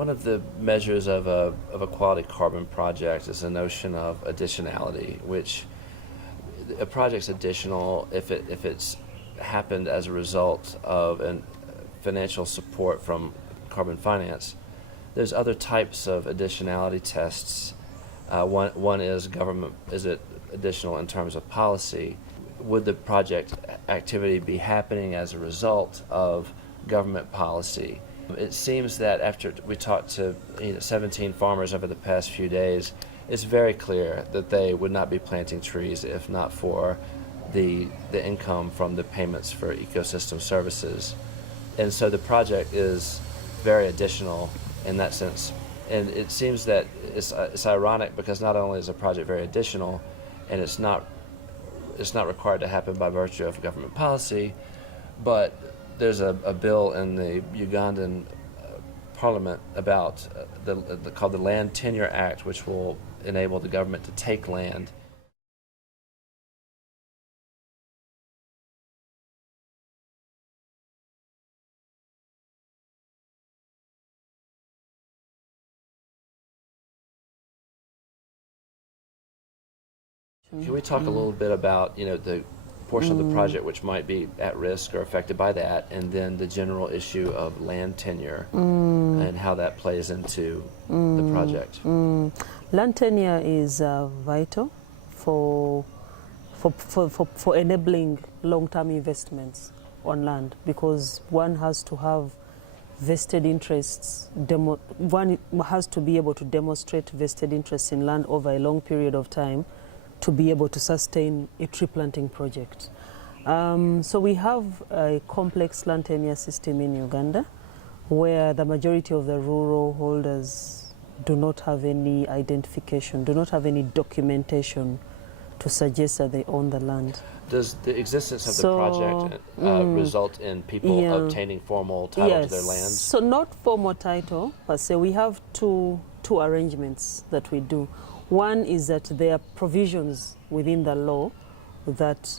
One of the measures of a quality carbon project is the notion of additionality, which a project's additional if it's happened as a result of financial support from carbon finance. There's other types of additionality tests. One is government, is it additional in terms of policy? Would the project activity be happening as a result of government policy? It seems that after we talked to 17 farmers over the past few days, it's very clear that they would not be planting trees if not for the income from the payments for ecosystem services. And so the project is very additional in that sense. And it seems that it's ironic because not only is a project very additional and it's not required to happen by virtue of government policy, but there's a bill in the Ugandan Parliament about called the Land Tenure Act, which will enable the government to take land. Can we talk a little bit about the portion of the project which might be at risk or affected by that, and then the general issue of land tenure and how that plays into the project? Land tenure is vital for enabling long-term investments on land, because one has to have vested interests. One has to be able to demonstrate vested interests in land over a long period of time to be able to sustain a tree planting project. So we have a complex land tenure system in Uganda where the majority of the rural holders do not have any identification, do not have any documentation to suggest that they own the land. Does the existence of the project result in people obtaining formal title to their lands? So not formal title per se. We have two arrangements that we do. One is that there are provisions within the law that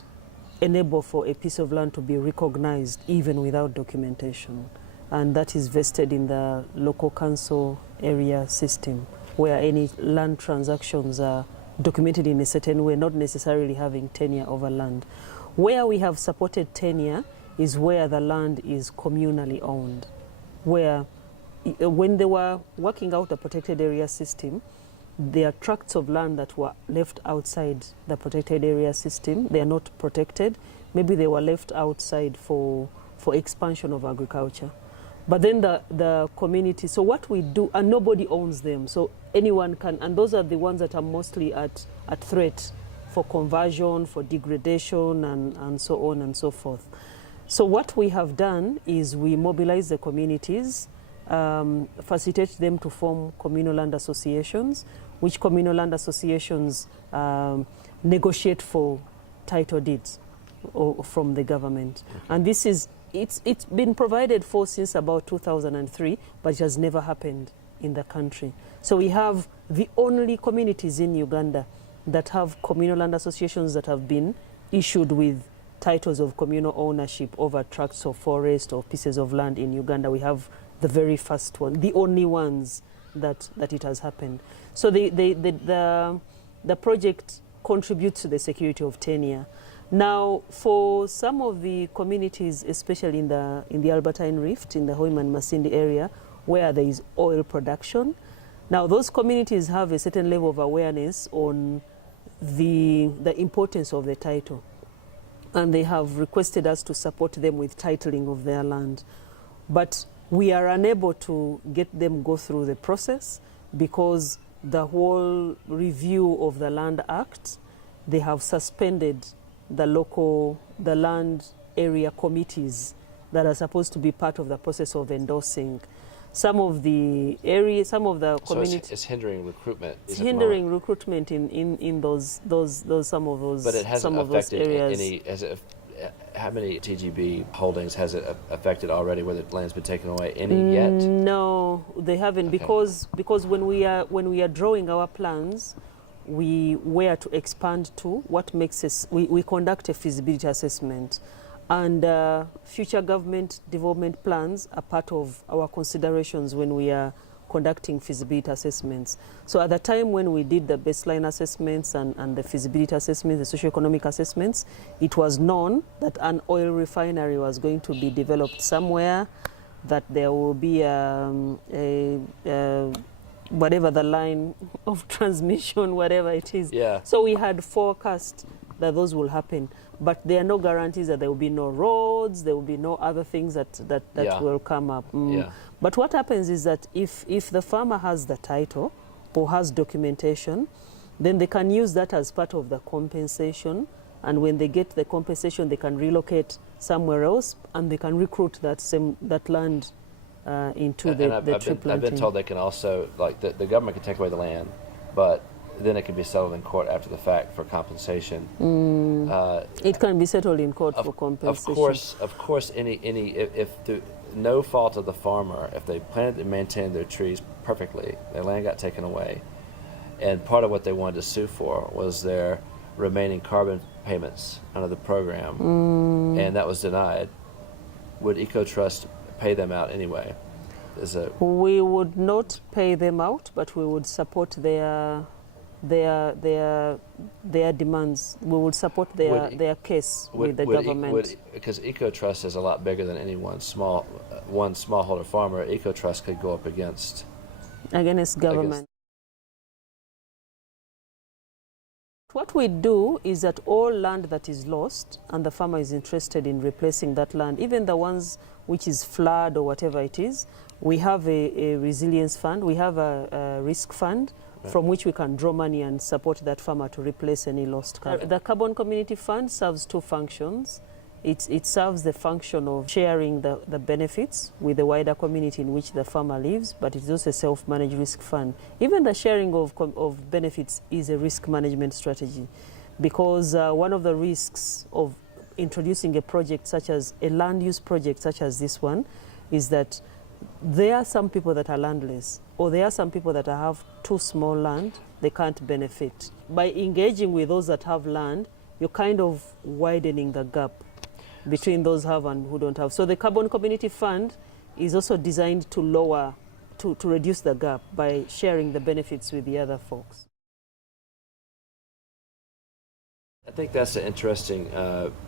enable for a piece of land to be recognized even without documentation. And that is vested in the local council area system, where any land transactions are documented in a certain way, not necessarily having tenure over land. Where we have supported tenure is where the land is communally owned, where when they were working out the protected area system, there are tracts of land that were left outside the protected area system. They are not protected. Maybe they were left outside for expansion of agriculture. But then the community, so what we do, and nobody owns them, so anyone can, and those are the ones that are mostly at threat for conversion, for degradation, and so on and so forth. So what we have done is we mobilize the communities, facilitate them to form communal land associations, which communal land associations negotiate for title deeds from the government. Okay. And this is, it's been provided for since about 2003, but it has never happened in the country. So we have the only communities in Uganda that have communal land associations that have been issued with titles of communal ownership over tracts of forest or pieces of land in Uganda. We have the very first one, the only ones that it has happened. So the project contributes to the security of tenure. Now, for some of the communities, especially in the Albertine Rift, in the Hoima and Masindi area, where there is oil production, now those communities have a certain level of awareness on the importance of the title, and they have requested us to support them with titling of their land. But we are unable to get them go through the process because the whole review of the Land Act, they have suspended the land area committees that are supposed to be part of the process of endorsing. Some of the areas, some of the communities. So it's hindering recruitment. It's hindering recruitment in those some of those. But it hasn't some of those affected areas. any. How many TGB holdings has it affected already, where the land's been taken away? Any yet? No, they haven't, okay. because when we are drawing our plans, where to expand to, what makes us, we conduct a feasibility assessment, and future government development plans are part of our considerations when we are conducting feasibility assessments. So at the time when we did the baseline assessments and the feasibility assessments, the socioeconomic assessments, it was known that an oil refinery was going to be developed somewhere, that there will be whatever the line of transmission, whatever it is. Yeah. So we had forecast that those will happen, but there are no guarantees that there will be no roads, there will be no other things that Yeah. will come up. Yeah. But what happens is that if the farmer has the title or has documentation, then they can use that as part of the compensation, and when they get the compensation, they can relocate somewhere else, and they can recruit that land into the tree planting. I've been told they can also, like, the government can take away the land, but then it can be settled in court after the fact for compensation. It can be settled in court for compensation. Of course, if through no fault of the farmer, if they planted and maintained their trees perfectly, their land got taken away, and part of what they wanted to sue for was their remaining carbon payments under the program, and that was denied, would Ecotrust pay them out anyway? We would not pay them out, but we would support their demands. We would support their case with the government. Because Ecotrust is a lot bigger than any one smallholder farmer. Ecotrust could go up against government. What we do is that all land that is lost and the farmer is interested in replacing that land, even the ones which is flood or whatever it is, we have a resilience fund, we have a risk fund, from which we can draw money and support that farmer to replace any lost carbon. The Carbon Community Fund serves two functions. It serves the function of sharing the benefits with the wider community in which the farmer lives, but it's also a self-managed risk fund. Even the sharing of benefits is a risk management strategy, because one of the risks of introducing a project such as a land use project such as this one is that there are some people that are landless, or there are some people that have too small land, they can't benefit. By engaging with those that have land, you're kind of widening the gap between those who have and who don't have. So the Carbon Community Fund is also designed to reduce the gap by sharing the benefits with the other folks. I think that's an interesting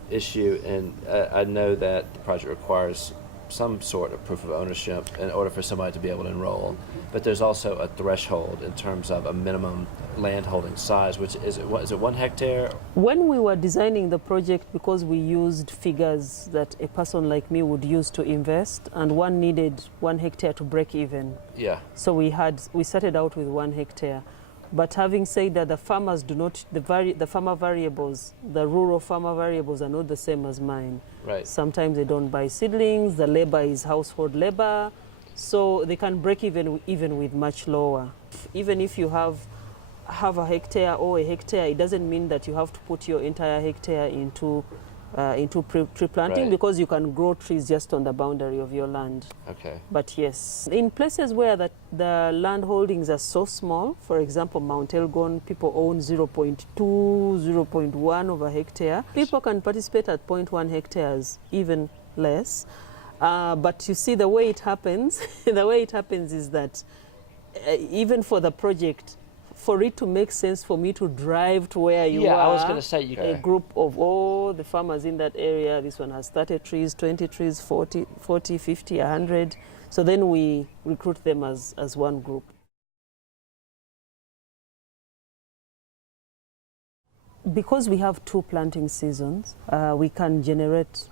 issue, and I know that the project requires some sort of proof of ownership in order for somebody to be able to enroll, but there's also a threshold in terms of a minimum land holding size, which is it 1 hectare? When we were designing the project, because we used figures that a person like me would use to invest, and one needed 1 hectare to break even. Yeah. So we started out with 1 hectare. But having said that, the farmers do not, the farmer variables, the rural farmer variables are not the same as mine. Right. Sometimes they don't buy seedlings, the labor is household labor, so they can break even with much lower. Even if you have a hectare or a hectare, it doesn't mean that you have to put your entire hectare into tree planting, right, because you can grow trees just on the boundary of your land. Okay. But yes, in places where the land holdings are so small, for example, Mount Elgon, people own 0.2, 0.1 of a hectare. People can participate at 0.1 hectares, even less. But you see, the way it happens, is that even for the project, for it to make sense for me to drive to where you are. Yeah, I was going to say a group of all the farmers in that area. This one has 30 trees, 20 trees, 40, 50, 100. So then we recruit them as one group. Because we have 2 planting seasons, we can generate,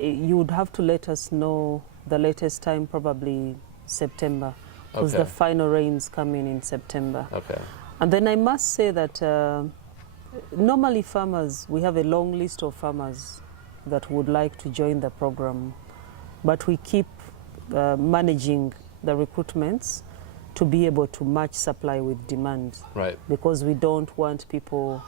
you would have to let us know the latest time, probably September, because the final rains come in September. Okay. And then I must say that normally farmers, we have a long list of farmers that would like to join the program, but we keep managing the recruitments to be able to match supply with demand. Right. Because we don't want people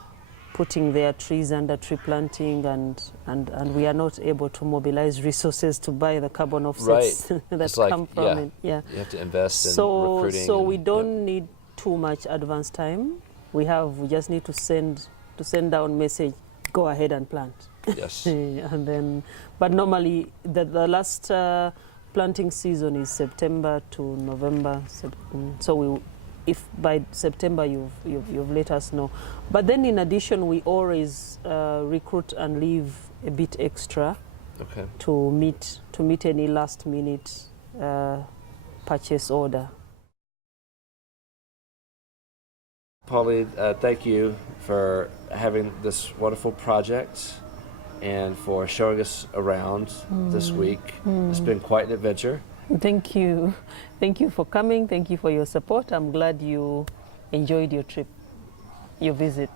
putting their trees under tree planting, and we are not able to mobilize resources to buy the carbon offsets that come from it. Yeah. You have to invest in recruiting. So we don't need too much advance time. We just need to send down message, go ahead and plant. Yes. And then, but normally the last planting season is September to November. So if by September you've let us know. But then in addition, we always recruit and leave a bit extra to meet any last minute purchase order. Pauline, thank you for having this wonderful project and for showing us around this week. It's been quite an adventure. Thank you. Thank you for coming. Thank you for your support. I'm glad you enjoyed your trip, your visit.